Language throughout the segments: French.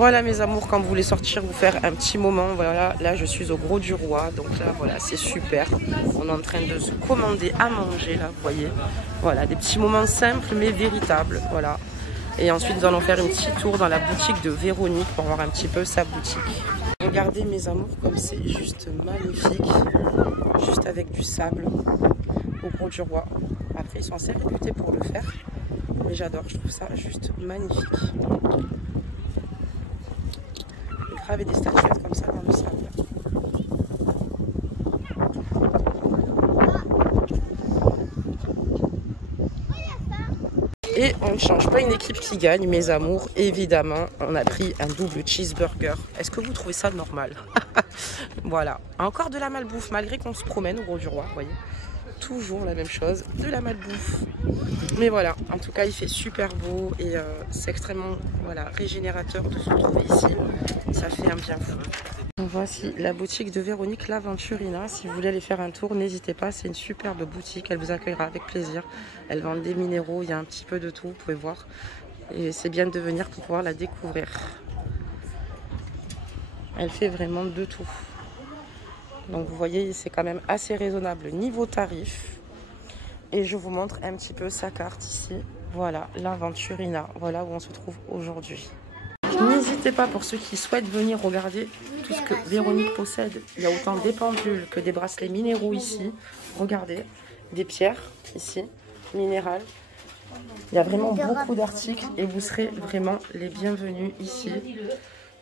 Voilà mes amours, quand vous voulez sortir, vous faire un petit moment, voilà, là je suis au Gros du Roi, donc là voilà, c'est super. On est en train de se commander à manger là, vous voyez. Voilà, des petits moments simples mais véritables, voilà. Et ensuite nous allons faire un petit tour dans la boutique de Véronique pour voir un petit peu sa boutique. Regardez mes amours comme c'est juste magnifique, juste avec du sable au Gros du Roi. Après ils sont assez réputés pour le faire, mais j'adore, je trouve ça juste magnifique. Graver des statuettes comme ça dans le sable. Et on ne change pas une équipe qui gagne, mes amours. Évidemment, on a pris un double cheeseburger. Est-ce que vous trouvez ça normal? Voilà, encore de la malbouffe, malgré qu'on se promène au Gros du Roi, vous voyez. Toujours la même chose, de la malbouffe. Mais voilà, en tout cas, il fait super beau et c'est extrêmement régénérateur de se retrouver ici. Ça fait un bien fou. Voici la boutique de Véronique L'Aventurina. Si vous voulez aller faire un tour, n'hésitez pas. C'est une superbe boutique. Elle vous accueillera avec plaisir. Elle vend des minéraux. Il y a un petit peu de tout, vous pouvez voir. Et c'est bien de venir pour pouvoir la découvrir. Elle fait vraiment de tout. Donc vous voyez, c'est quand même assez raisonnable niveau tarif. Et je vous montre un petit peu sa carte ici. Voilà, l'Aventurina. Voilà où on se trouve aujourd'hui. N'hésitez pas pour ceux qui souhaitent venir regarder tout ce que Véronique possède. Il y a autant des pendules que des bracelets minéraux ici. Regardez, des pierres ici, minérales. Il y a vraiment beaucoup d'articles et vous serez vraiment les bienvenus ici.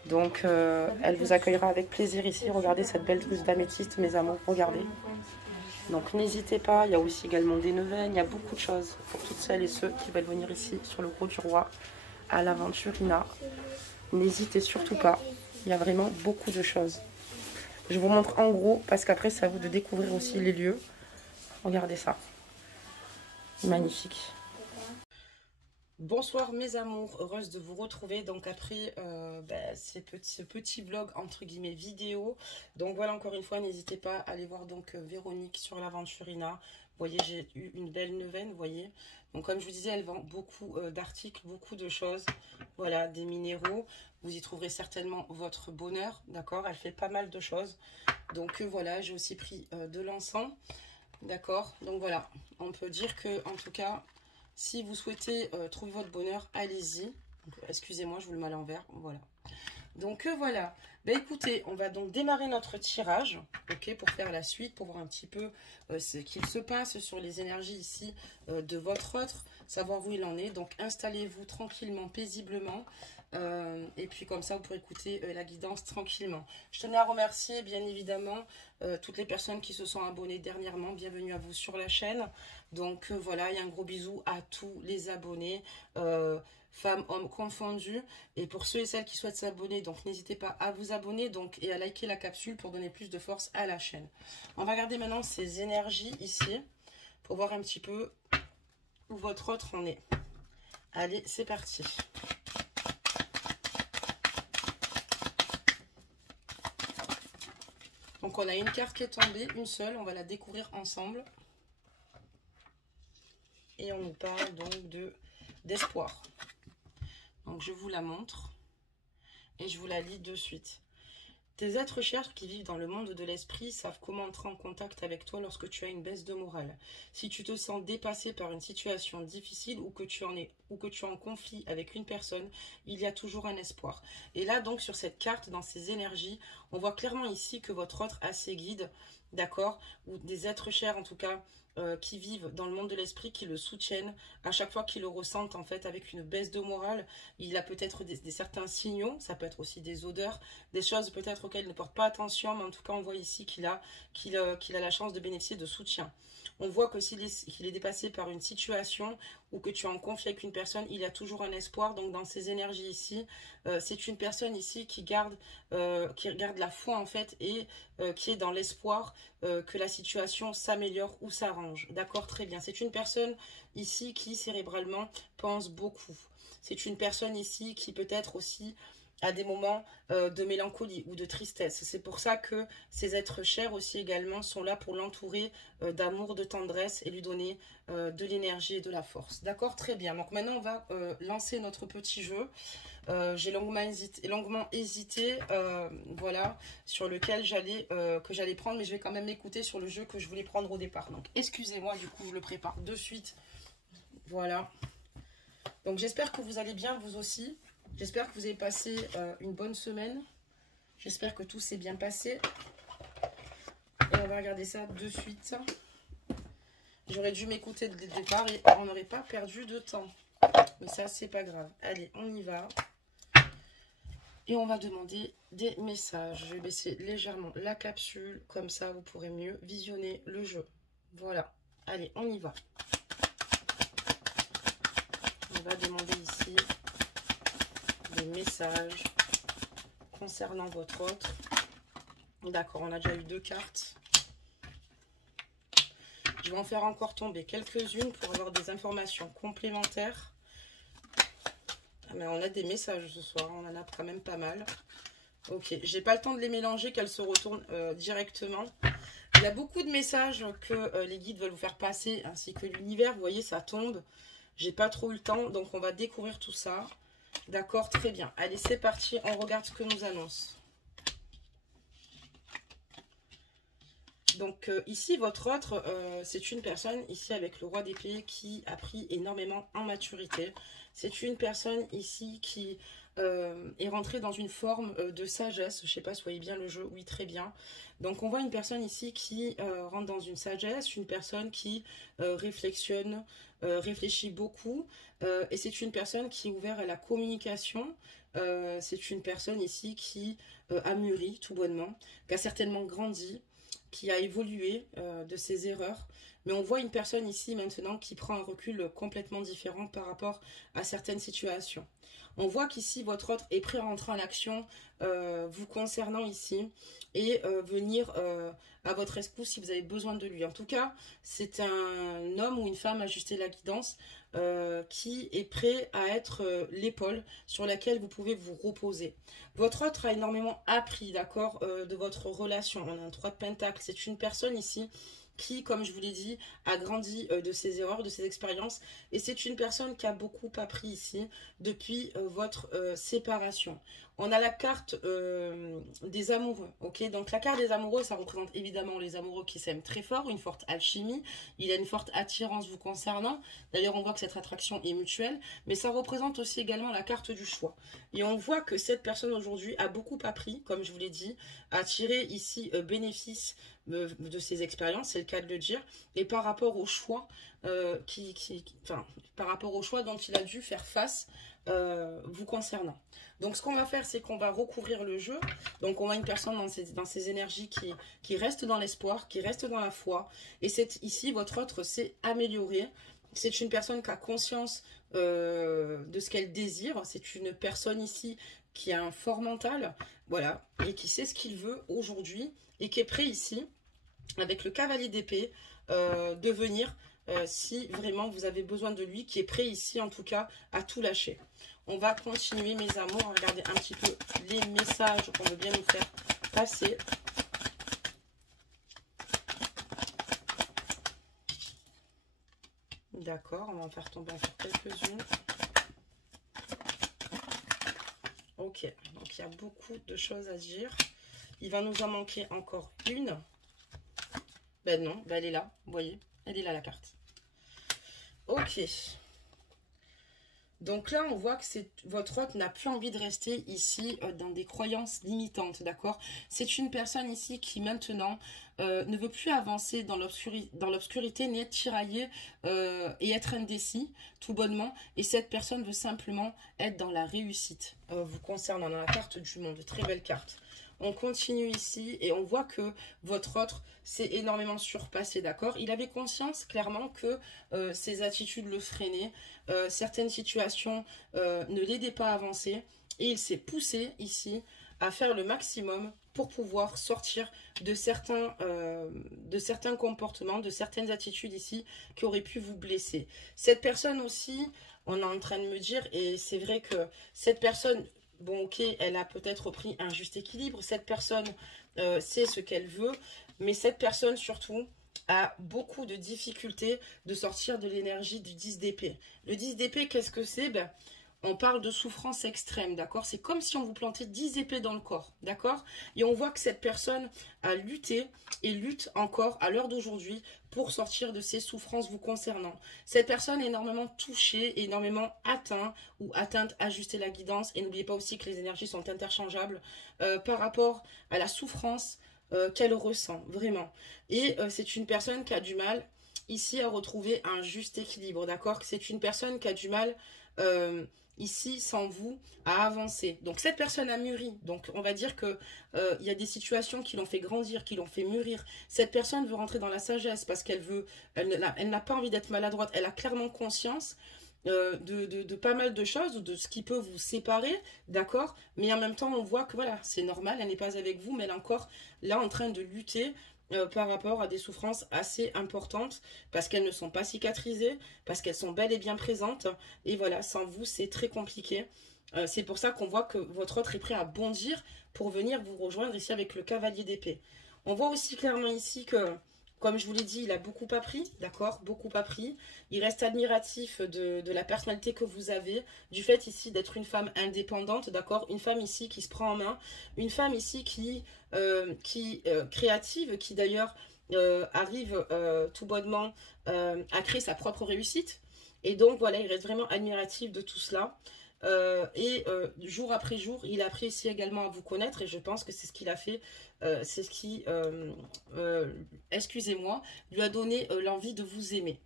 Donc elle vous accueillera avec plaisir ici. Regardez cette belle trousse d'améthyste, mes amours, regardez. Donc n'hésitez pas, il y a aussi également des neuvaines, il y a beaucoup de choses pour toutes celles et ceux qui veulent venir ici sur le Gros du Roi à l'Aventurina. N'hésitez surtout pas, il y a vraiment beaucoup de choses. Je vous montre en gros parce qu'après c'est à vous de découvrir aussi les lieux. Regardez ça, magnifique. Bonsoir mes amours, heureuse de vous retrouver donc après ce petit vlog entre guillemets vidéo. Donc voilà, encore une fois, n'hésitez pas à aller voir donc Véronique sur l'Aventurina. Vous voyez, j'ai eu une belle neuvaine, vous voyez. Donc comme je vous disais, elle vend beaucoup d'articles, beaucoup de choses. Voilà, des minéraux. Vous y trouverez certainement votre bonheur, d'accord. Elle fait pas mal de choses. Donc voilà, j'ai aussi pris de l'encens, d'accord. Donc voilà, on peut dire que en tout cas, si vous souhaitez trouver votre bonheur, allez-y. Excusez-moi, je vous le mets à l'envers. Voilà. Donc voilà. Ben écoutez, on va donc démarrer notre tirage, ok, pour faire la suite, pour voir un petit peu ce qu'il se passe sur les énergies ici de votre autre, savoir où il en est. Donc installez-vous tranquillement, paisiblement. Et puis comme ça, vous pourrez écouter la guidance tranquillement. Je tenais à remercier bien évidemment toutes les personnes qui se sont abonnées dernièrement. Bienvenue à vous sur la chaîne. Donc voilà, il y a un gros bisou à tous les abonnés, femmes, hommes confondus. Et pour ceux et celles qui souhaitent s'abonner, donc n'hésitez pas à vous abonner donc, et à liker la capsule pour donner plus de force à la chaîne. On va regarder maintenant ces énergies ici pour voir un petit peu où votre autre en est. Allez, c'est parti. Donc on a une carte qui est tombée, une seule, on va la découvrir ensemble. Et on nous parle donc d'espoir. Donc je vous la montre et je vous la lis de suite. Tes êtres chers qui vivent dans le monde de l'esprit savent comment entrer en contact avec toi lorsque tu as une baisse de morale. Si tu te sens dépassé par une situation difficile ou que tu es en conflit avec une personne, il y a toujours un espoir. Et là donc sur cette carte, dans ces énergies, on voit clairement ici que votre autre a ses guides, d'accord, ou des êtres chers en tout cas, qui vivent dans le monde de l'esprit, qui le soutiennent à chaque fois qu'ils le ressentent en fait avec une baisse de morale. Il a peut-être des certains signaux, ça peut être aussi des odeurs, des choses peut-être auxquelles il ne porte pas attention, mais en tout cas on voit ici qu'il a la chance de bénéficier de soutien. On voit que qu'il est dépassé par une situation ou que tu es en conflit avec une personne, il y a toujours un espoir. Donc dans ces énergies ici, c'est une personne ici qui garde la foi en fait et qui est dans l'espoir que la situation s'améliore ou s'arrange. D'accord, très bien. C'est une personne ici qui cérébralement pense beaucoup. C'est une personne ici qui peut-être aussi à des moments de mélancolie ou de tristesse. C'est pour ça que ces êtres chers aussi également sont là pour l'entourer d'amour, de tendresse et lui donner de l'énergie et de la force. D'accord, très bien. Donc maintenant on va lancer notre petit jeu. J'ai longuement hésité voilà, sur lequel que j'allais prendre, mais je vais quand même m'écouter sur le jeu que je voulais prendre au départ. Donc excusez-moi, du coup je le prépare de suite. Voilà. Donc j'espère que vous allez bien vous aussi. J'espère que vous avez passé une bonne semaine. J'espère que tout s'est bien passé. Et on va regarder ça de suite. J'aurais dû m'écouter dès le départ et on n'aurait pas perdu de temps. Mais ça, c'est pas grave. Allez, on y va. Et on va demander des messages. Je vais baisser légèrement la capsule. Comme ça, vous pourrez mieux visionner le jeu. Voilà. Allez, on y va. On va demander ici des messages concernant votre autre. D'accord, on a déjà eu 2 cartes. Je vais en faire encore tomber quelques-unes pour avoir des informations complémentaires. Ah, mais on a des messages ce soir, on en a quand même pas mal. Ok, j'ai pas le temps de les mélanger, qu'elles se retournent directement. Il y a beaucoup de messages que les guides veulent vous faire passer, ainsi que l'univers. Vous voyez, ça tombe. J'ai pas trop eu le temps, donc on va découvrir tout ça. D'accord, très bien. Allez, c'est parti, on regarde ce que nous annonce. Donc ici, votre autre, c'est une personne ici avec le roi d'épée qui a pris énormément en maturité. C'est une personne ici qui est rentrée dans une forme de sagesse. Je ne sais pas si vous voyez bien le jeu. Oui, très bien. Donc on voit une personne ici qui rentre dans une sagesse, une personne qui réflexionne, réfléchit beaucoup. Et c'est une personne qui est ouverte à la communication. C'est une personne ici qui a mûri tout bonnement, qui a certainement grandi, qui a évolué de ses erreurs. Mais on voit une personne ici maintenant qui prend un recul complètement différent par rapport à certaines situations. On voit qu'ici votre autre est prêt à rentrer en action vous concernant ici et venir à votre rescousse si vous avez besoin de lui. En tout cas, c'est un homme ou une femme ajusté la guidance qui est prêt à être l'épaule sur laquelle vous pouvez vous reposer. Votre autre a énormément appris, d'accord, de votre relation. On a un 3 de Pentacle. C'est une personne ici qui, comme je vous l'ai dit, a grandi de ses erreurs, de ses expériences. Et c'est une personne qui a beaucoup appris ici depuis votre séparation. On a la carte des amoureux, ok? Donc la carte des amoureux, ça représente évidemment les amoureux qui s'aiment très fort, une forte alchimie. Il y a une forte attirance vous concernant. D'ailleurs, on voit que cette attraction est mutuelle. Mais ça représente aussi également la carte du choix. Et on voit que cette personne aujourd'hui a beaucoup appris, comme je vous l'ai dit, à tirer ici bénéfice de ses expériences, c'est le cas de le dire, et par rapport au choix par rapport au choix dont il a dû faire face vous concernant. Donc ce qu'on va faire, c'est qu'on va recouvrir le jeu. Donc on voit une personne dans ses énergies qui reste dans l'espoir, qui reste dans la foi. Et c'est ici, votre autre s'est amélioré. C'est une personne qui a conscience de ce qu'elle désire. C'est une personne ici qui a un fort mental, voilà, et qui sait ce qu'il veut aujourd'hui et qui est prêt ici, avec le cavalier d'épée, de venir si vraiment vous avez besoin de lui, qui est prêt ici en tout cas à tout lâcher. On va continuer mes amours, à regarder un petit peu les messages qu'on veut bien nous faire passer. D'accord, on va en faire tomber encore quelques-unes. Ok, donc il y a beaucoup de choses à dire. Il va nous en manquer encore une. Ben non, ben elle est là, vous voyez, elle est là la carte. Ok. Donc là, on voit que votre hôte n'a plus envie de rester ici dans des croyances limitantes, d'accord? C'est une personne ici qui maintenant ne veut plus avancer dans l'obscurité, ni être tiraillée et être indécis, tout bonnement. Et cette personne veut simplement être dans la réussite. Vous concernant dans la carte du monde, très belle carte. On continue ici et on voit que votre autre s'est énormément surpassé, d'accord? Il avait conscience clairement que ses attitudes le freinaient, certaines situations ne l'aidaient pas à avancer et il s'est poussé ici à faire le maximum pour pouvoir sortir de certains comportements, de certaines attitudes ici qui auraient pu vous blesser. Cette personne aussi, on est en train de me dire, et c'est vrai que cette personne bon ok, elle a peut-être pris un juste équilibre, cette personne sait ce qu'elle veut, mais cette personne surtout a beaucoup de difficultés de sortir de l'énergie du 10 d'épée. Le 10 d'épée, qu'est-ce que c'est? Ben, on parle de souffrance extrême, d'accord? C'est comme si on vous plantait 10 épées dans le corps, d'accord? Et on voit que cette personne a lutté et lutte encore à l'heure d'aujourd'hui pour sortir de ces souffrances vous concernant. Cette personne est énormément touchée, énormément atteinte ou atteinte, ajuster la guidance. Et n'oubliez pas aussi que les énergies sont interchangeables par rapport à la souffrance qu'elle ressent, vraiment. Et c'est une personne qui a du mal ici à retrouver un juste équilibre, d'accord? C'est une personne qui a du mal ici, sans vous, à avancer. Donc cette personne a mûri. Donc on va dire que il y a des situations qui l'ont fait grandir, qui l'ont fait mûrir. Cette personne veut rentrer dans la sagesse parce qu'elle veut, elle n'a pas envie d'être maladroite. Elle a clairement conscience de pas mal de choses, de ce qui peut vous séparer, d'accord? Mais en même temps, on voit que voilà, c'est normal, elle n'est pas avec vous, mais elle est encore là en train de lutter par rapport à des souffrances assez importantes parce qu'elles ne sont pas cicatrisées, parce qu'elles sont bel et bien présentes. Et voilà, sans vous, c'est très compliqué. C'est pour ça qu'on voit que votre autre est prêt à bondir pour venir vous rejoindre ici avec le cavalier d'épée. On voit aussi clairement ici que, comme je vous l'ai dit, il a beaucoup appris, d'accord? Beaucoup appris. Il reste admiratif de la personnalité que vous avez, du fait ici d'être une femme indépendante, d'accord? Une femme ici qui se prend en main, une femme ici qui créative, qui d'ailleurs arrive tout bonnement à créer sa propre réussite. Et donc voilà, il reste vraiment admiratif de tout cela. Jour après jour, il a appris ici également à vous connaître et je pense que c'est ce qu'il a fait, c'est ce qui, excusez-moi, lui a donné l'envie de vous aimer.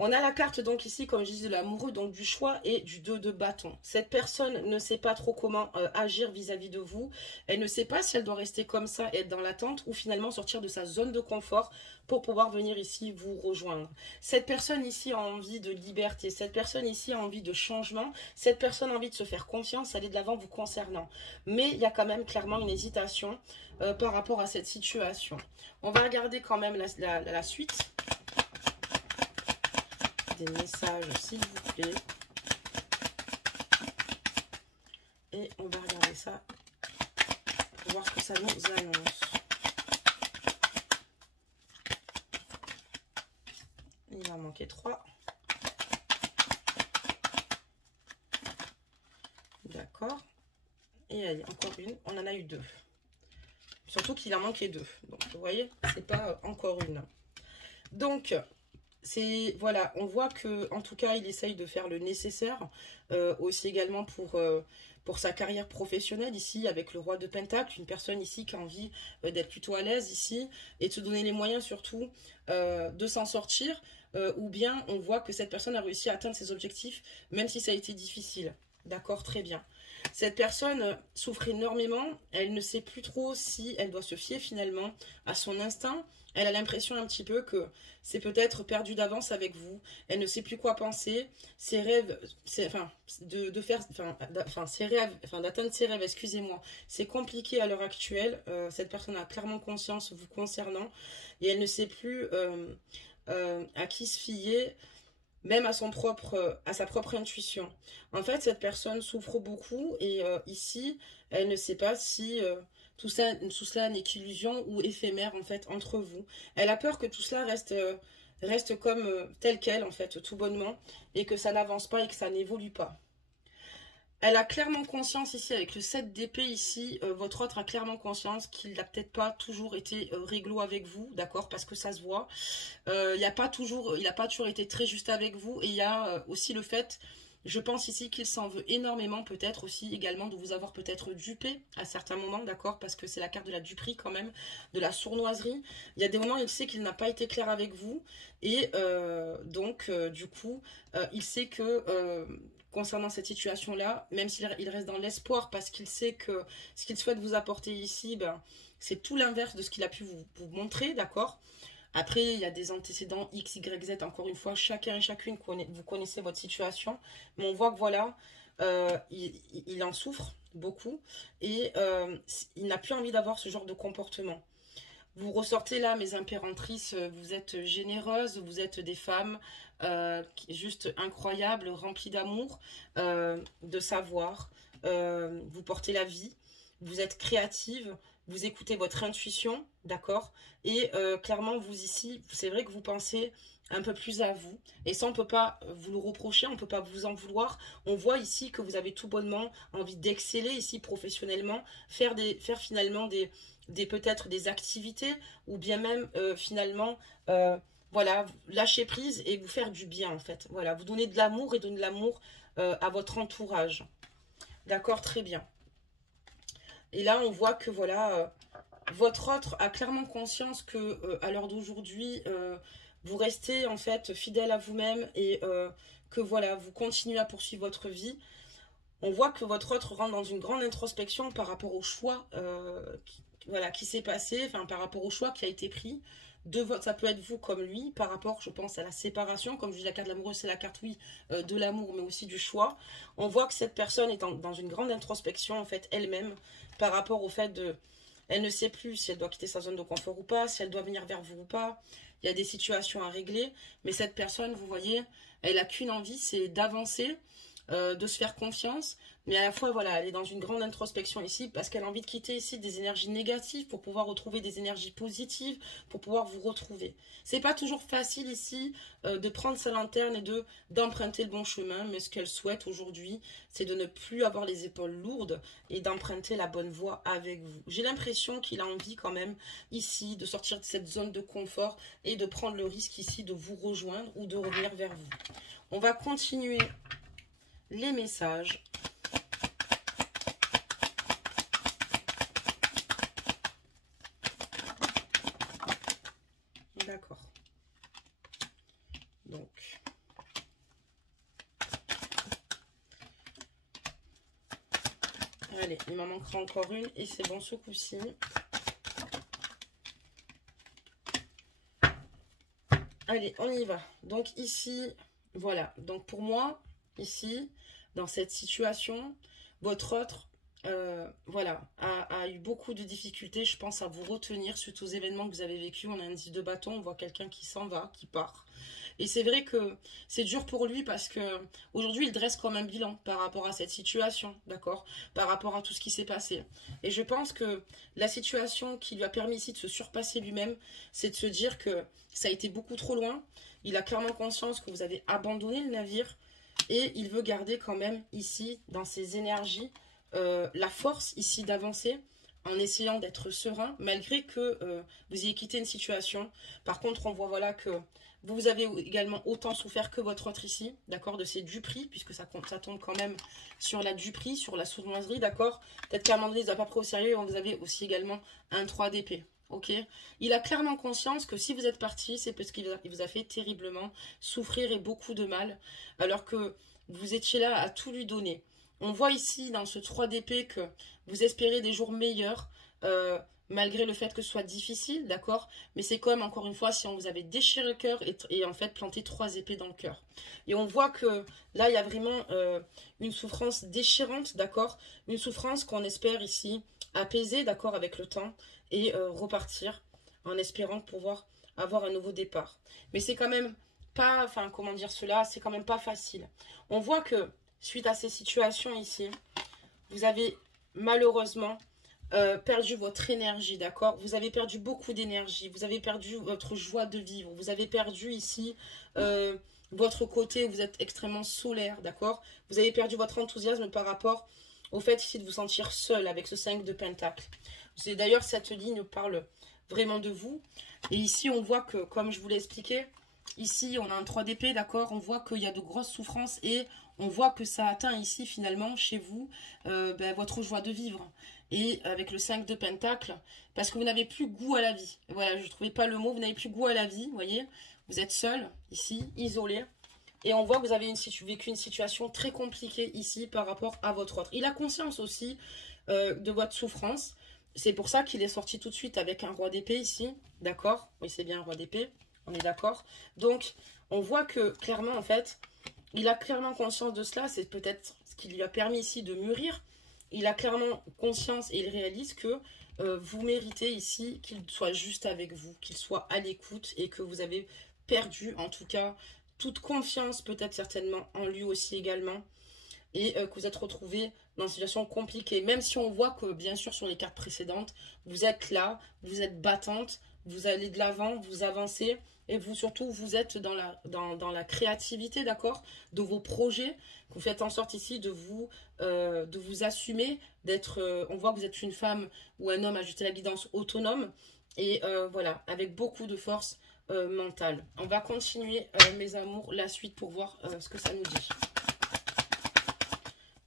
On a la carte donc ici, comme je disais, de l'amoureux, donc du choix et du 2 de bâton. Cette personne ne sait pas trop comment agir vis-à-vis de vous. Elle ne sait pas si elle doit rester comme ça et être dans l'attente ou finalement sortir de sa zone de confort pour pouvoir venir ici vous rejoindre. Cette personne ici a envie de liberté. Cette personne ici a envie de changement. Cette personne a envie de se faire confiance, aller de l'avant vous concernant. Mais il y a quand même clairement une hésitation par rapport à cette situation. On va regarder quand même la suite. Des messages s'il vous plaît et on va regarder ça pour voir ce que ça nous annonce. Il en manquait 3, d'accord, et allez, encore une, on en a eu 2, surtout qu'il en manquait 2, donc vous voyez c'est pas encore une. Donc c'est voilà, on voit que en tout cas il essaye de faire le nécessaire aussi également pour sa carrière professionnelle ici avec le roi de Pentacle, une personne ici qui a envie d'être plutôt à l'aise ici et de se donner les moyens surtout de s'en sortir ou bien on voit que cette personne a réussi à atteindre ses objectifs même si ça a été difficile. D'accord, très bien. Cette personne souffre énormément, elle ne sait plus trop si elle doit se fier finalement à son instinct. Elle a l'impression un petit peu que c'est peut-être perdu d'avance avec vous. Elle ne sait plus quoi penser. Ses rêves, ses rêves, d'atteindre ses rêves, excusez-moi. C'est compliqué à l'heure actuelle. Cette personne a clairement conscience vous concernant et elle ne sait plus à qui se fier. Même à sa propre intuition. En fait, cette personne souffre beaucoup et ici, elle ne sait pas si tout cela n'est qu'illusion ou éphémère en fait entre vous. Elle a peur que tout cela reste comme tel quel en fait, tout bonnement, et que ça n'avance pas et que ça n'évolue pas. Elle a clairement conscience ici, avec le 7 d'épée ici, votre autre a clairement conscience qu'il n'a peut-être pas toujours été réglo avec vous, d'accord, parce que ça se voit. Il n'a pas toujours été très juste avec vous, et il y a aussi le fait, je pense ici qu'il s'en veut énormément, peut-être aussi également de vous avoir peut-être dupé à certains moments, d'accord, parce que c'est la carte de la duperie quand même, de la sournoiserie. Il y a des moments où il sait qu'il n'a pas été clair avec vous, et donc du coup, il sait que... concernant cette situation-là, même s'il reste dans l'espoir parce qu'il sait que ce qu'il souhaite vous apporter ici, ben, c'est tout l'inverse de ce qu'il a pu vous montrer, d'accord? Après, il y a des antécédents X, Y, Z, encore une fois, chacun et chacune, vous connaissez votre situation, mais on voit que voilà, il en souffre beaucoup et il n'a plus envie d'avoir ce genre de comportement. Vous ressortez là, mes impératrices, vous êtes généreuses, vous êtes des femmes juste incroyables, remplies d'amour, de savoir, vous portez la vie, vous êtes créative, vous écoutez votre intuition, d'accord? Et clairement, vous ici, c'est vrai que vous pensez un peu plus à vous. Et ça, on ne peut pas vous le reprocher, on ne peut pas vous en vouloir. On voit ici que vous avez tout bonnement envie d'exceller ici professionnellement, faire finalement peut-être des activités, ou bien même finalement, voilà, lâcher prise et vous faire du bien en fait. Voilà, vous donnez de l'amour et donner de l'amour à votre entourage. D'accord, très bien. Et là, on voit que voilà, votre autre a clairement conscience que à l'heure d'aujourd'hui, vous restez en fait fidèle à vous-même et que voilà, vous continuez à poursuivre votre vie. On voit que votre autre rentre dans une grande introspection par rapport au choix voilà, qui s'est passé, enfin par rapport au choix qui a été pris. Ça peut être vous comme lui, par rapport, je pense, à la séparation. Comme je dis, la carte de l'amoureux, c'est la carte, oui, de l'amour, mais aussi du choix. On voit que cette personne est dans une grande introspection, en fait, elle-même, par rapport au fait de... Elle ne sait plus si elle doit quitter sa zone de confort ou pas, si elle doit venir vers vous ou pas. Il y a des situations à régler, mais cette personne, vous voyez, elle n'a qu'une envie, c'est d'avancer, de se faire confiance, mais à la fois, voilà, elle est dans une grande introspection ici, parce qu'elle a envie de quitter ici des énergies négatives pour pouvoir retrouver des énergies positives, pour pouvoir vous retrouver. C'est pas toujours facile ici de prendre sa lanterne et d'emprunter le bon chemin, mais ce qu'elle souhaite aujourd'hui, c'est de ne plus avoir les épaules lourdes et d'emprunter la bonne voie avec vous. J'ai l'impression qu'il a envie quand même ici de sortir de cette zone de confort et de prendre le risque ici de vous rejoindre ou de revenir vers vous. On va continuer les messages. D'accord. Donc. Allez, il m'en manquera encore une et c'est bon ce coup-ci. Allez, on y va. Donc ici, voilà. Donc pour moi, ici, dans cette situation, votre autre, voilà, a eu beaucoup de difficultés, je pense, à vous retenir suite aux événements que vous avez vécus. On a un 10 de bâton, on voit quelqu'un qui s'en va, qui part. Et c'est vrai que c'est dur pour lui parce que aujourd'hui il dresse comme un bilan par rapport à cette situation, d'accord? Par rapport à tout ce qui s'est passé. Et je pense que la situation qui lui a permis ici de se surpasser lui-même, c'est de se dire que ça a été beaucoup trop loin. Il a clairement conscience que vous avez abandonné le navire et il veut garder quand même ici, dans ses énergies, la force ici d'avancer en essayant d'être serein, malgré que vous ayez quitté une situation. Par contre, on voit voilà que vous avez également autant souffert que votre autre ici, d'accord, de ces duperies, puisque ça tombe quand même sur la duperie, sur la sournoiserie, d'accord. Peut-être qu'à un moment donné, vous n'avez pas pris au sérieux, et vous avez aussi également un 3 d'épée, ok. Il a clairement conscience que si vous êtes parti, c'est parce qu'il vous a fait terriblement souffrir et beaucoup de mal, alors que vous étiez là à tout lui donner. On voit ici, dans ce 3 d'épée, que vous espérez des jours meilleurs, malgré le fait que ce soit difficile, d'accord? Mais c'est comme, encore une fois, si on vous avait déchiré le cœur et en fait planté 3 épées dans le cœur. Et on voit que là, il y a vraiment une souffrance déchirante, d'accord? Une souffrance qu'on espère ici apaiser, d'accord, avec le temps et repartir en espérant pouvoir avoir un nouveau départ. Mais c'est quand même pas, enfin, comment dire cela, c'est quand même pas facile. On voit que suite à ces situations ici, vous avez malheureusement perdu votre énergie, d'accord? Vous avez perdu beaucoup d'énergie, vous avez perdu votre joie de vivre, vous avez perdu ici votre côté où vous êtes extrêmement solaire, d'accord? Vous avez perdu votre enthousiasme par rapport au fait ici de vous sentir seul avec ce 5 de pentacle. C'est d'ailleurs cette ligne parle vraiment de vous. Et ici on voit que, comme je vous l'ai expliqué, ici on a un 3 d'épée, d'accord? On voit qu'il y a de grosses souffrances et on voit que ça atteint ici finalement chez vous votre joie de vivre. Et avec le 5 de pentacle, parce que vous n'avez plus goût à la vie. Voilà, je ne trouvais pas le mot, vous n'avez plus goût à la vie, vous voyez. Vous êtes seul, ici, isolé. Et on voit que vous avez vécu une situation très compliquée ici par rapport à votre autre. Il a conscience aussi de votre souffrance. C'est pour ça qu'il est sorti tout de suite avec un roi d'épée ici, d'accord? Oui, c'est bien un roi d'épée, on est d'accord. Donc, on voit que clairement, en fait, il a clairement conscience de cela. C'est peut-être ce qui lui a permis ici de mûrir. Il a clairement conscience et il réalise que vous méritez ici qu'il soit juste avec vous, qu'il soit à l'écoute et que vous avez perdu en tout cas toute confiance peut-être certainement en lui aussi également et que vous êtes retrouvé dans une situation compliquée. Même si on voit que, bien sûr, sur les cartes précédentes, vous êtes là, vous êtes battante, vous allez de l'avant, vous avancez. Et vous, surtout, vous êtes dans la créativité, d'accord, de vos projets. Vous faites en sorte ici de vous assumer, d'être... on voit que vous êtes une femme ou un homme ajusté à la guidance autonome. Et voilà, avec beaucoup de force mentale. On va continuer, mes amours, la suite pour voir ce que ça nous dit.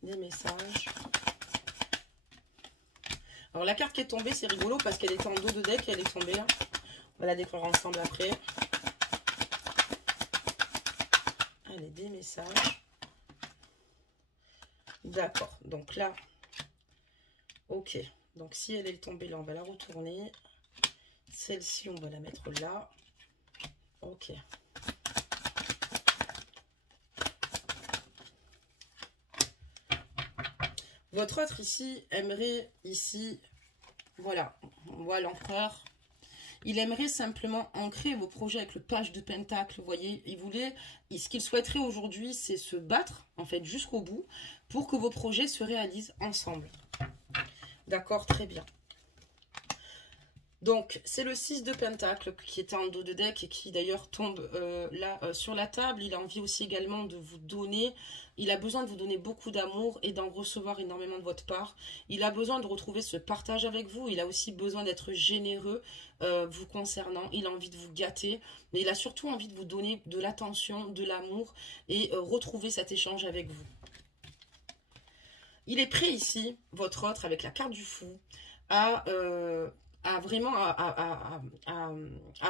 Des messages. Alors, la carte qui est tombée, c'est rigolo parce qu'elle était en dos de deck et elle est tombée là. On va la découvrir ensemble après. Allez, des messages. D'accord. Donc là, ok. Donc si elle est tombée là, on va la retourner. Celle-ci, on va la mettre là. Ok. Votre autre ici aimerait ici, voilà, on voit l'empereur. Il aimerait simplement ancrer vos projets avec le page de pentacle, vous voyez. Ce qu'il souhaiterait aujourd'hui, c'est se battre, en fait, jusqu'au bout, pour que vos projets se réalisent ensemble. D'accord, très bien. Donc, c'est le 6 de pentacle qui était en dos de deck et qui d'ailleurs tombe là sur la table. Il a envie aussi également de vous donner, il a besoin de vous donner beaucoup d'amour et d'en recevoir énormément de votre part. Il a besoin de retrouver ce partage avec vous. Il a aussi besoin d'être généreux vous concernant. Il a envie de vous gâter, mais il a surtout envie de vous donner de l'attention, de l'amour et retrouver cet échange avec vous. Il est prêt ici, votre autre, avec la carte du fou, à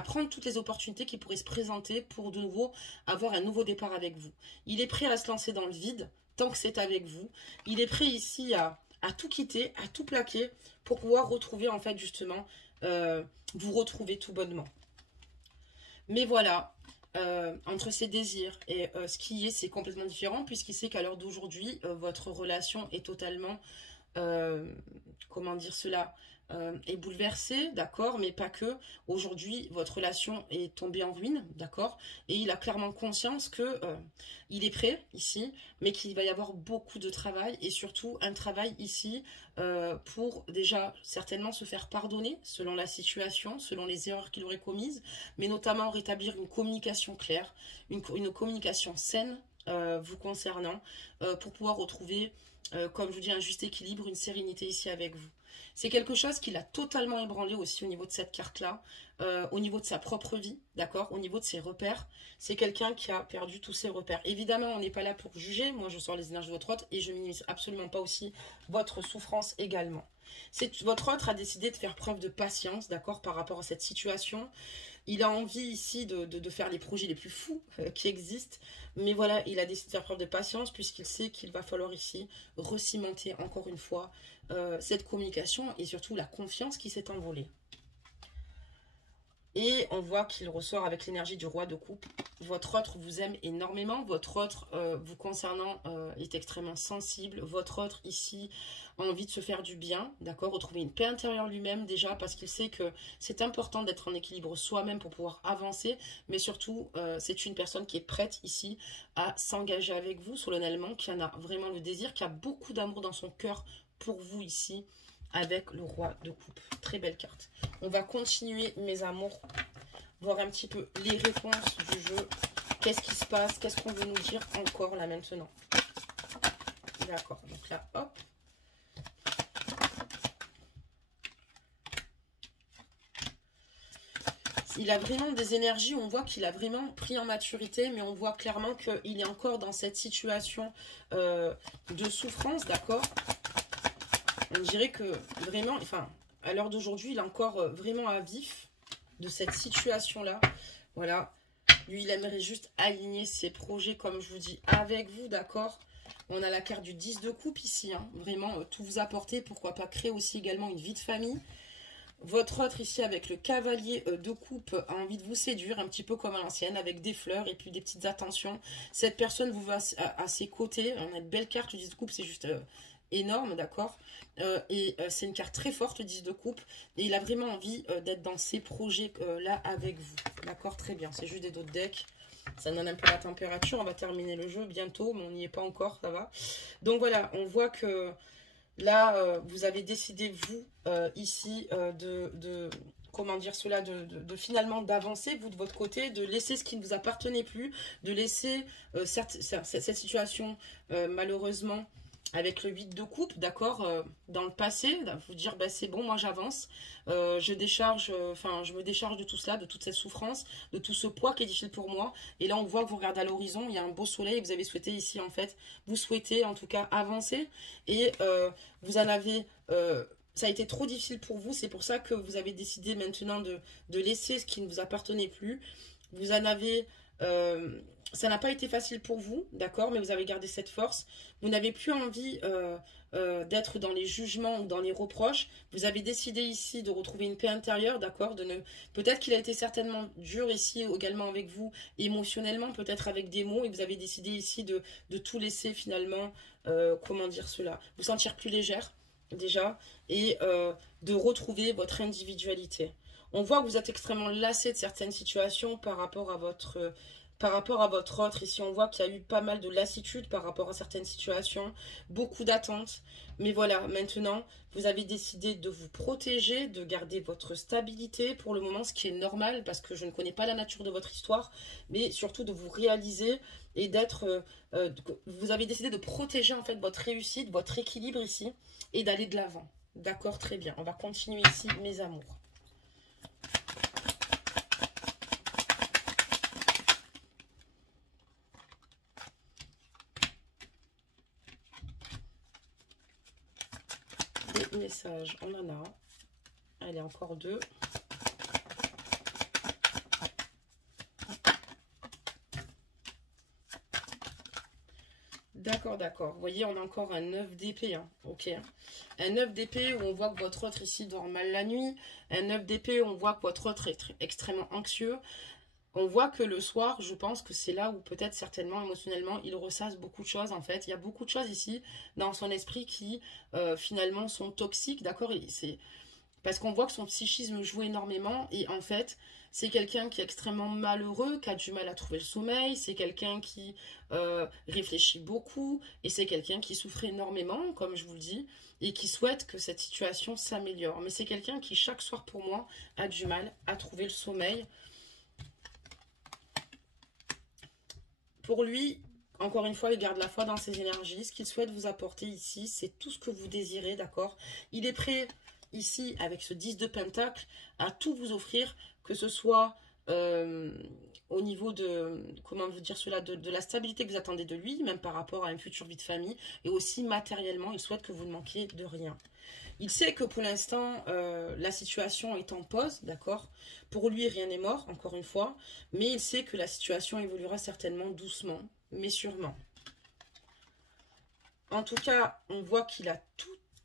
prendre toutes les opportunités qui pourraient se présenter pour de nouveau avoir un nouveau départ avec vous. Il est prêt à se lancer dans le vide tant que c'est avec vous. Il est prêt ici à tout quitter, à tout plaquer pour pouvoir retrouver en fait justement, vous retrouver tout bonnement. Mais voilà, entre ses désirs et ce qui est, c'est complètement différent puisqu'il sait qu'à l'heure d'aujourd'hui, votre relation est totalement, comment dire cela, est bouleversée, d'accord, mais pas que. Aujourd'hui, votre relation est tombée en ruine, d'accord, et il a clairement conscience que il est prêt ici, mais qu'il va y avoir beaucoup de travail et surtout un travail ici pour déjà certainement se faire pardonner selon la situation, selon les erreurs qu'il aurait commises, mais notamment rétablir une communication claire, une communication saine vous concernant pour pouvoir retrouver, comme je vous dis, un juste équilibre, une sérénité ici avec vous. C'est quelque chose qui l'a totalement ébranlé aussi au niveau de cette carte-là, au niveau de sa propre vie, d'accord, au niveau de ses repères. C'est quelqu'un qui a perdu tous ses repères. Évidemment, on n'est pas là pour juger. Moi, je sors les énergies de votre autre et je minimise absolument pas aussi votre souffrance également. Votre autre a décidé de faire preuve de patience, d'accord, par rapport à cette situation. Il a envie ici de faire les projets les plus fous qui existent. Mais voilà, il a décidé de faire preuve de patience puisqu'il sait qu'il va falloir ici recimenter encore une fois cette communication et surtout la confiance qui s'est envolée. Et on voit qu'il ressort avec l'énergie du roi de coupe. Votre autre vous aime énormément. Votre autre, vous concernant, est extrêmement sensible. Votre autre, ici, a envie de se faire du bien. D'accord, retrouver une paix intérieure lui-même déjà parce qu'il sait que c'est important d'être en équilibre soi-même pour pouvoir avancer. Mais surtout, c'est une personne qui est prête ici à s'engager avec vous solennellement, qui en a vraiment le désir, qui a beaucoup d'amour dans son cœur pour vous ici. Avec le roi de coupe. Très belle carte. On va continuer, mes amours, voir un petit peu les réponses du jeu. Qu'est-ce qui se passe? Qu'est-ce qu'on veut nous dire encore là maintenant? D'accord. Donc là, hop. Il a vraiment des énergies, on voit qu'il a vraiment pris en maturité, mais on voit clairement qu'il est encore dans cette situation de souffrance, d'accord? On dirait que vraiment, enfin, à l'heure d'aujourd'hui, il est encore vraiment à vif de cette situation-là. Voilà. Lui, il aimerait juste aligner ses projets, comme je vous dis, avec vous, d'accord? On a la carte du 10 de coupe ici, hein. Vraiment, tout vous apporter. Pourquoi pas créer aussi également une vie de famille. Votre autre ici, avec le cavalier de coupe, a envie de vous séduire, un petit peu comme à l'ancienne, avec des fleurs et puis des petites attentions. Cette personne vous va à ses côtés. On a une belle carte, le 10 de coupe, c'est juste... énorme, d'accord, c'est une carte très forte, le 10 de coupe, et il a vraiment envie d'être dans ces projets là avec vous, d'accord, très bien, c'est juste des dos de deck. Ça donne un peu la température. On va terminer le jeu bientôt, mais on n'y est pas encore, ça va. Donc voilà, on voit que là, vous avez décidé, vous, ici, comment dire cela, finalement d'avancer, vous de votre côté, de laisser ce qui ne vous appartenait plus, de laisser cette situation, malheureusement, avec le 8 de coupe, d'accord, dans le passé, vous dire, bah, c'est bon, moi j'avance, je me décharge de tout cela, de toute cette souffrance, de tout ce poids qui est difficile pour moi. Et là, on voit que vous regardez à l'horizon, il y a un beau soleil, vous avez souhaité ici, en fait, vous souhaitez en tout cas avancer, et vous en avez... ça a été trop difficile pour vous, c'est pour ça que vous avez décidé maintenant de laisser ce qui ne vous appartenait plus. Vous en avez... ça n'a pas été facile pour vous, d'accord, mais vous avez gardé cette force. Vous n'avez plus envie d'être dans les jugements ou dans les reproches. Vous avez décidé ici de retrouver une paix intérieure, d'accord, peut-être qu'il a été certainement dur ici également avec vous, émotionnellement, peut-être avec des mots, et vous avez décidé ici de tout laisser finalement, comment dire cela, vous sentir plus légère, déjà, et de retrouver votre individualité. On voit que vous êtes extrêmement lassé de certaines situations par rapport à votre autre. Ici, on voit qu'il y a eu pas mal de lassitude par rapport à certaines situations, beaucoup d'attentes. Mais voilà, maintenant, vous avez décidé de vous protéger, de garder votre stabilité pour le moment, ce qui est normal parce que je ne connais pas la nature de votre histoire, mais surtout de vous réaliser et d'être... vous avez décidé de protéger en fait votre réussite, votre équilibre ici et d'aller de l'avant. D'accord, très bien. On va continuer ici, mes amours. Des messages, on en a. Allez, encore 2. D'accord, d'accord. Vous voyez, on a encore un 9 d'épée. Hein. Ok. Un 9 d'épée où on voit que votre autre ici dort mal la nuit. Un 9 d'épée où on voit que votre autre est extrêmement anxieux. On voit que le soir, je pense que c'est là où peut-être certainement émotionnellement, il ressasse beaucoup de choses en fait. Il y a beaucoup de choses ici dans son esprit qui finalement sont toxiques, d'accord. Parce qu'on voit que son psychisme joue énormément et en fait, c'est quelqu'un qui est extrêmement malheureux, qui a du mal à trouver le sommeil, c'est quelqu'un qui réfléchit beaucoup et c'est quelqu'un qui souffre énormément, comme je vous le dis, et qui souhaite que cette situation s'améliore. Mais c'est quelqu'un qui, chaque soir pour moi, a du mal à trouver le sommeil. Pour lui, encore une fois, il garde la foi dans ses énergies. Ce qu'il souhaite vous apporter ici, c'est tout ce que vous désirez, d'accord? Il est prêt, ici, avec ce 10 de pentacle, à tout vous offrir, que ce soit au niveau de, comment vous dire cela, de la stabilité que vous attendez de lui, même par rapport à une future vie de famille, et aussi matériellement, il souhaite que vous ne manquiez de rien. Il sait que pour l'instant, la situation est en pause, d'accord? Pour lui, rien n'est mort, encore une fois, mais il sait que la situation évoluera certainement doucement, mais sûrement. En tout cas, on voit qu'il a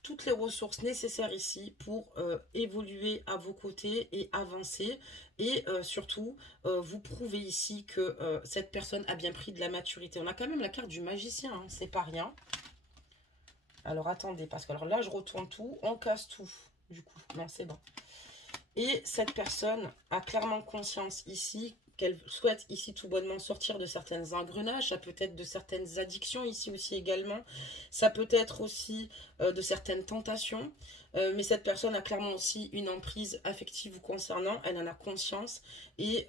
toutes les ressources nécessaires ici pour évoluer à vos côtés et avancer. Et surtout, vous prouvez ici que cette personne a bien pris de la maturité. On a quand même la carte du magicien, hein, c'est pas rien. Alors attendez, parce que alors là je retourne tout, on casse tout, du coup, non c'est bon. Et cette personne a clairement conscience ici qu'elle souhaite ici tout bonnement sortir de certains engrenages, ça peut être de certaines addictions ici aussi également, ça peut être aussi de certaines tentations, mais cette personne a clairement aussi une emprise affective vous concernant, elle en a conscience, et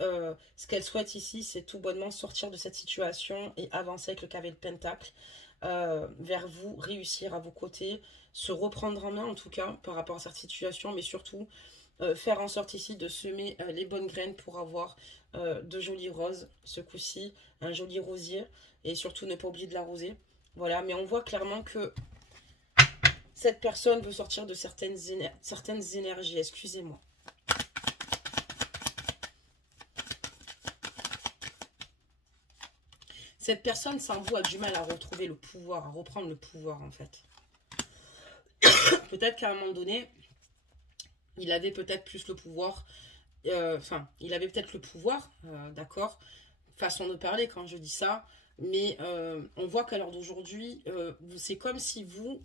ce qu'elle souhaite ici c'est tout bonnement sortir de cette situation et avancer avec le cavalier de pentacle. Vers vous, réussir à vos côtés, se reprendre en main en tout cas par rapport à cette situation, mais surtout faire en sorte ici de semer les bonnes graines pour avoir de jolies roses, ce coup-ci, un joli rosier, et surtout ne pas oublier de l'arroser. Voilà, mais on voit clairement que cette personne veut sortir de certaines énergies, excusez-moi. Cette personne sans vous a du mal à retrouver le pouvoir, à reprendre le pouvoir en fait. Peut-être qu'à un moment donné, il avait peut-être plus le pouvoir, il avait peut-être le pouvoir, d'accord, façon de parler quand je dis ça, mais on voit qu'à l'heure d'aujourd'hui, c'est comme si vous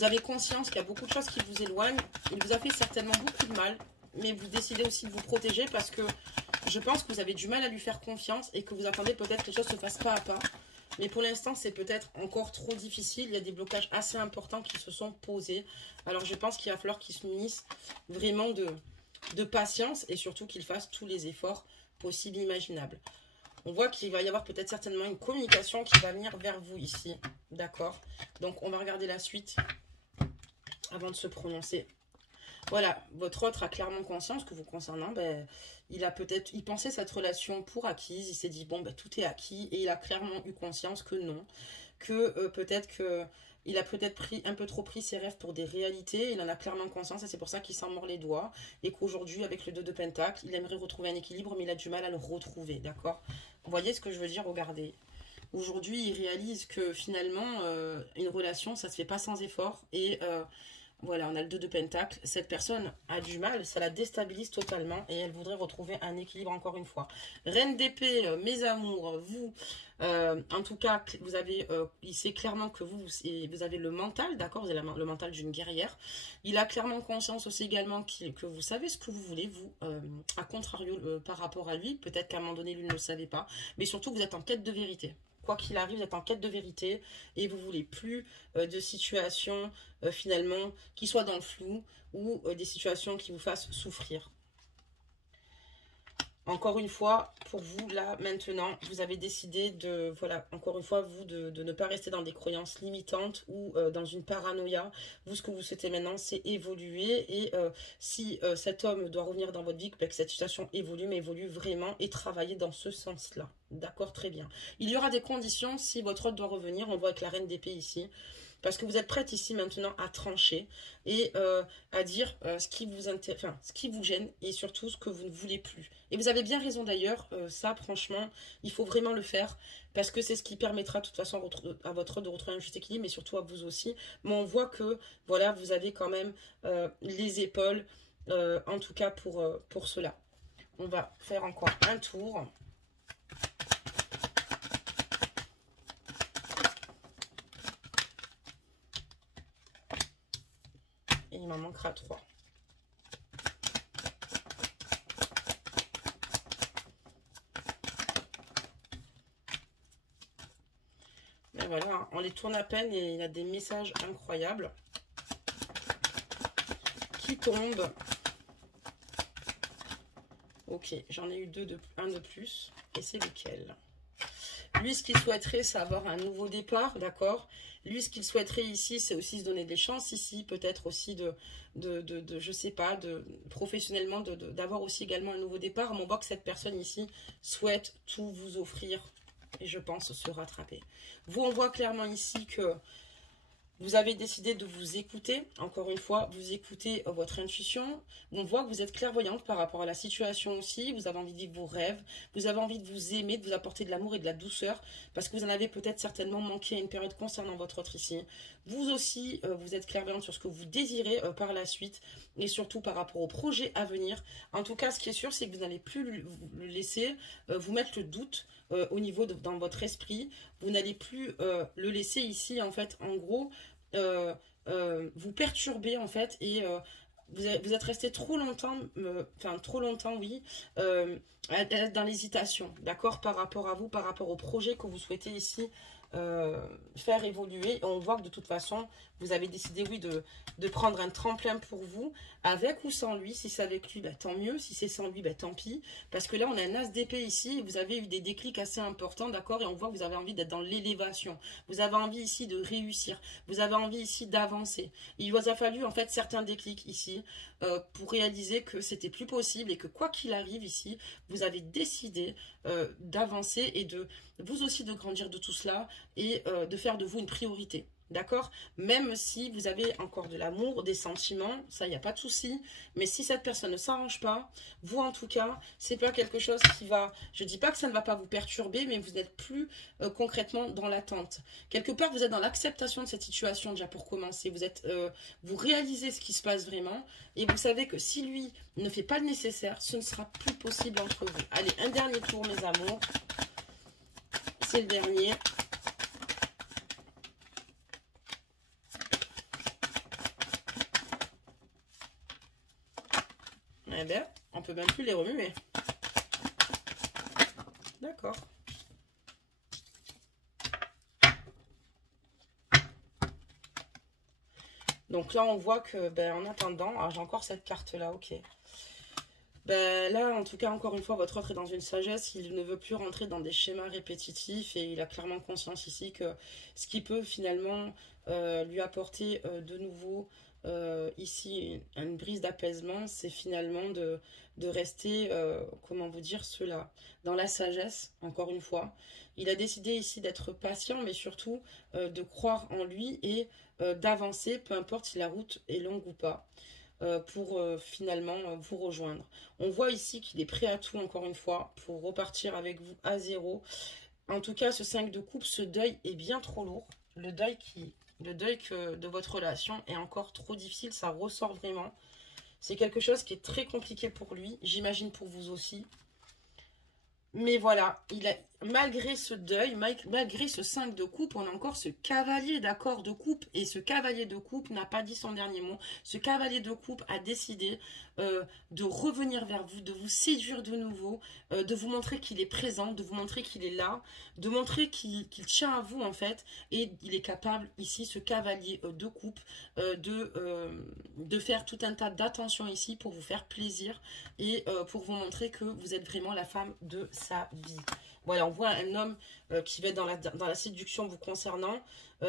avez conscience qu'il y a beaucoup de choses qui vous éloignent, il vous a fait certainement beaucoup de mal, mais vous décidez aussi de vous protéger parce que Je pense que vous avez du mal à lui faire confiance et que vous attendez peut-être que les choses se fassent pas à pas. Mais pour l'instant, c'est peut-être encore trop difficile. Il y a des blocages assez importants qui se sont posés. Alors, je pense qu'il va falloir qu'il se munisse vraiment de patience et surtout qu'il fasse tous les efforts possibles et imaginables. On voit qu'il va y avoir peut-être certainement une communication qui va venir vers vous ici. D'accord? Donc, on va regarder la suite avant de se prononcer. Voilà, votre autre a clairement conscience que vous concernant, ben, il pensait cette relation pour acquise, il s'est dit, bon, ben, tout est acquis, et il a clairement eu conscience que non, que peut-être que il a peut-être un peu trop pris ses rêves pour des réalités, il en a clairement conscience, et c'est pour ça qu'il s'en mord les doigts, et qu'aujourd'hui, avec le 2 de Pentacle, il aimerait retrouver un équilibre, mais il a du mal à le retrouver, d'accord? Vous voyez ce que je veux dire? Regardez. Aujourd'hui, il réalise que finalement, une relation, ça se fait pas sans effort, et... voilà, on a le 2 de Pentacle. Cette personne a du mal, ça la déstabilise totalement et elle voudrait retrouver un équilibre encore une fois. Reine d'épée, mes amours, vous, en tout cas, vous avez, il sait clairement que vous avez le mental, d'accord? Vous avez le mental d'une guerrière. Il a clairement conscience aussi également que vous savez ce que vous voulez, vous, à contrario par rapport à lui. Peut-être qu'à un moment donné, lui ne le savait pas. Mais surtout, vous êtes en quête de vérité. Quoi qu'il arrive, vous êtes en quête de vérité et vous voulez plus de situations finalement qui soient dans le flou ou des situations qui vous fassent souffrir. Encore une fois, pour vous, là, maintenant, vous avez décidé de, voilà, encore une fois, vous, de ne pas rester dans des croyances limitantes ou dans une paranoïa. Vous, ce que vous souhaitez maintenant, c'est évoluer. Et si cet homme doit revenir dans votre vie, que cette situation évolue, mais évolue vraiment et travailler dans ce sens-là. D'accord, très bien. Il y aura des conditions si votre hôte doit revenir. On le voit avec la reine d'épée ici. Parce que vous êtes prête ici maintenant à trancher et à dire ce qui vous gêne et surtout ce que vous ne voulez plus. Et vous avez bien raison d'ailleurs, ça franchement, il faut vraiment le faire parce que c'est ce qui permettra de toute façon à votre de retrouver un juste équilibre mais surtout à vous aussi. Mais on voit que voilà, vous avez quand même les épaules, en tout cas pour cela. On va faire encore un tour. Et il m'en manquera 3. Et voilà, on les tourne à peine et il y a des messages incroyables qui tombent. Ok, j'en ai eu un de plus. Et c'est lequel? Lui, ce qu'il souhaiterait, c'est avoir un nouveau départ, d'accord? Lui, ce qu'il souhaiterait ici, c'est aussi se donner des chances ici, peut-être aussi je sais pas, professionnellement, d'avoir aussi également un nouveau départ. Mais on voit que cette personne ici souhaite tout vous offrir et je pense se rattraper. Vous, on voit clairement ici que vous avez décidé de vous écouter. Encore une fois, vous écoutez votre intuition. On voit que vous êtes clairvoyante par rapport à la situation aussi. Vous avez envie de vivre vos rêves. Vous avez envie de vous aimer, de vous apporter de l'amour et de la douceur. Parce que vous en avez peut-être certainement manqué à une période concernant votre autre ici. Vous aussi, vous êtes clairvoyante sur ce que vous désirez par la suite. Et surtout par rapport au projet à venir. En tout cas, ce qui est sûr, c'est que vous n'allez plus le laisser vous mettre le doute au niveau dans votre esprit. Vous n'allez plus le laisser ici, en fait, en gros, vous perturber, en fait, et vous êtes resté trop longtemps, oui, dans l'hésitation, d'accord, par rapport à vous, par rapport au projet que vous souhaitez ici faire évoluer. On voit que de toute façon, vous avez décidé, oui, de prendre un tremplin pour vous, avec ou sans lui. Si c'est avec lui, bah, tant mieux. Si c'est sans lui, bah, tant pis. Parce que là, on a un as d'épée ici. Et vous avez eu des déclics assez importants, d'accord? Et on voit que vous avez envie d'être dans l'élévation. Vous avez envie ici de réussir. Vous avez envie ici d'avancer. Il vous a fallu, en fait, certains déclics ici pour réaliser que c'était plus possible et que quoi qu'il arrive ici, vous avez décidé d'avancer et vous aussi de grandir de tout cela et de faire de vous une priorité. D'accord? Même si vous avez encore de l'amour, des sentiments, ça, il n'y a pas de souci. Mais si cette personne ne s'arrange pas, vous, en tout cas, c'est pas quelque chose qui va... Je dis pas que ça ne va pas vous perturber, mais vous n'êtes plus concrètement dans l'attente. Quelque part, vous êtes dans l'acceptation de cette situation, déjà pour commencer. Vous réalisez ce qui se passe vraiment. Et vous savez que si lui ne fait pas le nécessaire, ce ne sera plus possible entre vous. Allez, un dernier tour, mes amours. C'est le dernier. Eh bien, on peut même plus les remuer. D'accord. Donc là, on voit que, ben, en attendant, ah, j'ai encore cette carte-là, ok. Ben, là, en tout cas, encore une fois, votre autre est dans une sagesse. Il ne veut plus rentrer dans des schémas répétitifs et il a clairement conscience ici que ce qui peut finalement lui apporter de nouveau ici une brise d'apaisement, c'est finalement de rester, comment vous dire cela, dans la sagesse, encore une fois. Il a décidé ici d'être patient, mais surtout de croire en lui et d'avancer, peu importe si la route est longue ou pas. Pour finalement vous rejoindre. On voit ici qu'il est prêt à tout, encore une fois, pour repartir avec vous à zéro. En tout cas, ce 5 de coupe, ce deuil est bien trop lourd. Le deuil de votre relation est encore trop difficile, ça ressort vraiment. C'est quelque chose qui est très compliqué pour lui, j'imagine pour vous aussi. Mais voilà, malgré ce deuil, malgré ce 5 de coupe, on a encore ce cavalier d'accord de coupe. Et ce cavalier de coupe n'a pas dit son dernier mot. Ce cavalier de coupe a décidé de revenir vers vous, de vous séduire de nouveau, de vous montrer qu'il est présent, de vous montrer qu'il est là, de montrer qu'il tient à vous en fait. Et il est capable ici, ce cavalier de coupe, de faire tout un tas d'attentions ici pour vous faire plaisir et pour vous montrer que vous êtes vraiment la femme de sa vie. Voilà, on voit un homme qui va être dans la séduction vous concernant.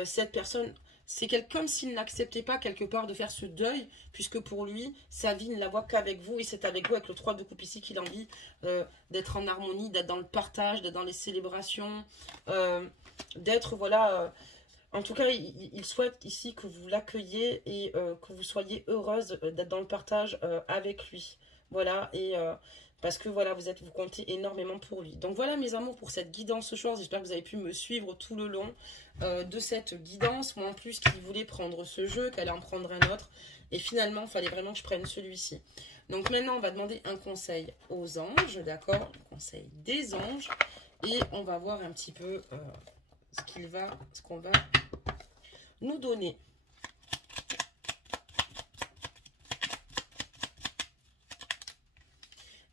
Cette personne, c'est comme s'il n'acceptait pas quelque part de faire ce deuil, puisque pour lui, sa vie ne la voit qu'avec vous, et c'est avec vous, avec le 3 de coupe ici, qu'il a envie d'être en harmonie, d'être dans le partage, d'être dans les célébrations, d'être, voilà... en tout cas, il souhaite ici que vous l'accueilliez et que vous soyez heureuse d'être dans le partage avec lui. Voilà, et parce que voilà, vous comptez énormément pour lui. Donc voilà mes amours pour cette guidance ce soir. J'espère que vous avez pu me suivre tout le long de cette guidance. Moi en plus qui voulais prendre ce jeu, qu'elle en prendre un autre. Et finalement, il fallait vraiment que je prenne celui-ci. Donc maintenant, on va demander un conseil aux anges, d'accord? Un conseil des anges. Et on va voir un petit peu ce qu'on va nous donner.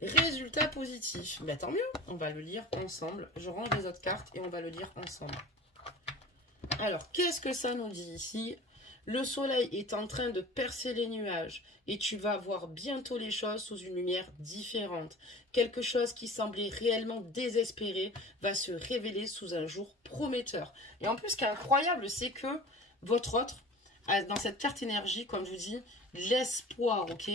Résultat positif. Ben, tant mieux, on va le lire ensemble. Je range les autres cartes et on va le lire ensemble. Alors, qu'est-ce que ça nous dit ici? Le soleil est en train de percer les nuages et tu vas voir bientôt les choses sous une lumière différente. Quelque chose qui semblait réellement désespéré va se révéler sous un jour prometteur. Et en plus, ce qui est incroyable, c'est que votre autre, dans cette carte énergie, comme je vous dis, l'espoir, ok?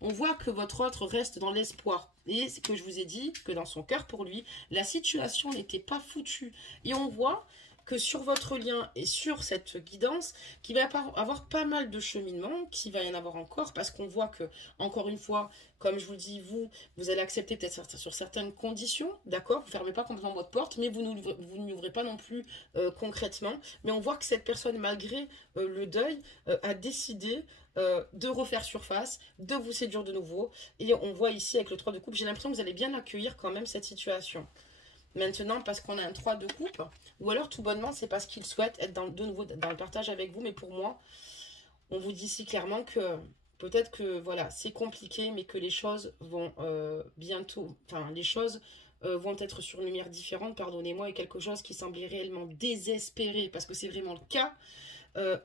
On voit que votre autre reste dans l'espoir. Et c'est que je vous ai dit que dans son cœur pour lui, la situation n'était pas foutue. Et on voit que sur votre lien et sur cette guidance, qu'il va y avoir pas mal de cheminement, qu'il va y en avoir encore, parce qu'on voit que, encore une fois, comme je vous le dis, vous allez accepter peut-être sur certaines conditions, d'accord? Vous ne fermez pas complètement votre porte, mais vous n'ouvrez pas non plus concrètement. Mais on voit que cette personne, malgré le deuil, a décidé de refaire surface, de vous séduire de nouveau. Et on voit ici avec le 3 de coupe, j'ai l'impression que vous allez bien accueillir quand même cette situation. Maintenant, parce qu'on a un 3 de coupe, ou alors tout bonnement, c'est parce qu'il souhaite être de nouveau dans le partage avec vous. Mais pour moi, on vous dit ici clairement que peut-être que voilà, c'est compliqué, mais que les choses vont bientôt, enfin les choses vont être sur une lumière différente, pardonnez-moi, et quelque chose qui semblait réellement désespéré, parce que c'est vraiment le cas,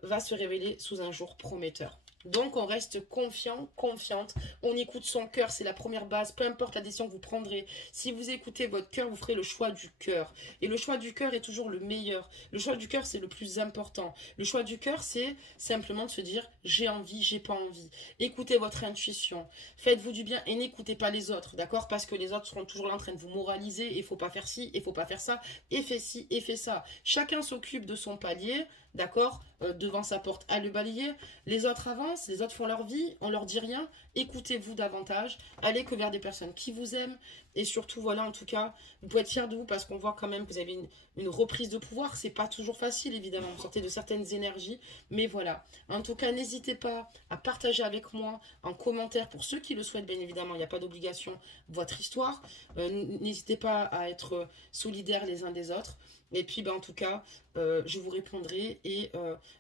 va se révéler sous un jour prometteur. Donc, on reste confiant, confiante. On écoute son cœur, c'est la première base. Peu importe la décision que vous prendrez. Si vous écoutez votre cœur, vous ferez le choix du cœur. Et le choix du cœur est toujours le meilleur. Le choix du cœur, c'est le plus important. Le choix du cœur, c'est simplement de se dire « j'ai envie, j'ai pas envie ». Écoutez votre intuition. Faites-vous du bien et n'écoutez pas les autres, d'accord? Parce que les autres seront toujours là en train de vous moraliser. Il faut pas faire ci, il faut pas faire ça. Et fais ci, et fais ça. Chacun s'occupe de son palier, d'accord? Devant sa porte à le balayer. Les autres avancent, les autres font leur vie, on leur dit rien. Écoutez-vous davantage, allez que vers des personnes qui vous aiment. Et surtout, voilà, en tout cas, vous pouvez être fiers de vous parce qu'on voit quand même que vous avez une reprise de pouvoir. C'est pas toujours facile, évidemment, vous sortez de certaines énergies. Mais voilà, en tout cas, n'hésitez pas à partager avec moi en commentaire, pour ceux qui le souhaitent, bien évidemment, il n'y a pas d'obligation, votre histoire. N'hésitez pas à être solidaires les uns des autres. Et puis, en tout cas, je vous répondrai et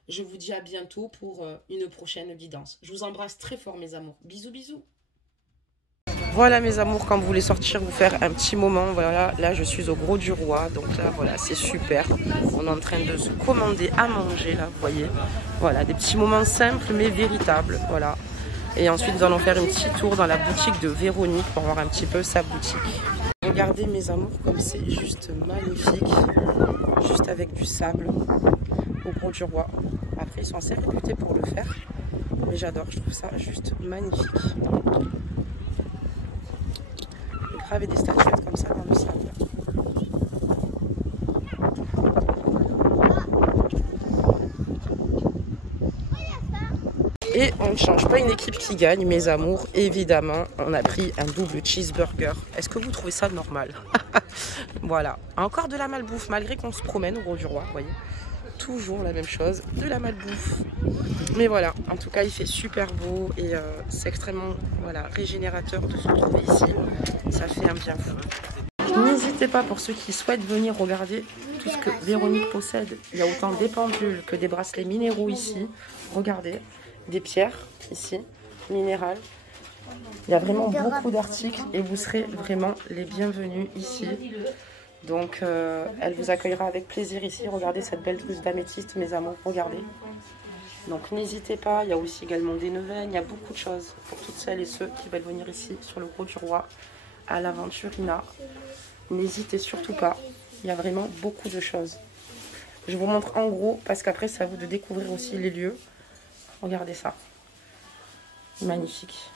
je vous dis à bientôt pour une prochaine guidance. Je vous embrasse très fort, mes amours. Bisous, bisous. Voilà mes amours, quand vous voulez sortir, vous faire un petit moment, voilà, là je suis au Gros du Roi, donc là voilà, c'est super. On est en train de se commander à manger, là, vous voyez. Voilà, des petits moments simples mais véritables, voilà. Et ensuite nous allons faire un petit tour dans la boutique de Véronique pour voir un petit peu sa boutique. Regardez mes amours comme c'est juste magnifique, juste avec du sable au Gros du Roi. Après ils sont assez réputés pour le faire, mais j'adore, je trouve ça juste magnifique. Graver des statuettes comme ça dans le sable. Et on ne change pas une équipe qui gagne, mes amours. Évidemment, on a pris un double cheeseburger. Est-ce que vous trouvez ça normal? Voilà, encore de la malbouffe, malgré qu'on se promène au Gros du Roi, vous voyez. Toujours la même chose, de la malbouffe. Mais voilà, en tout cas, il fait super beau et c'est extrêmement régénérateur de se retrouver ici. Ça fait un bien fou. N'hésitez pas, pour ceux qui souhaitent venir regarder tout ce que Véronique possède. Il y a autant des pendules que des bracelets minéraux ici. Regardez, des pierres ici, minérales. Il y a vraiment beaucoup d'articles et vous serez vraiment les bienvenus ici. Donc elle vous accueillera avec plaisir ici. Regardez cette belle trousse d'améthyste, mes amours, regardez. Donc n'hésitez pas, il y a aussi également des neuvaines, il y a beaucoup de choses pour toutes celles et ceux qui veulent venir ici sur le Gros du Roi à l'Aventurina. N'hésitez surtout pas, il y a vraiment beaucoup de choses. Je vous montre en gros parce qu'après c'est à vous de découvrir aussi les lieux. Regardez ça, magnifique.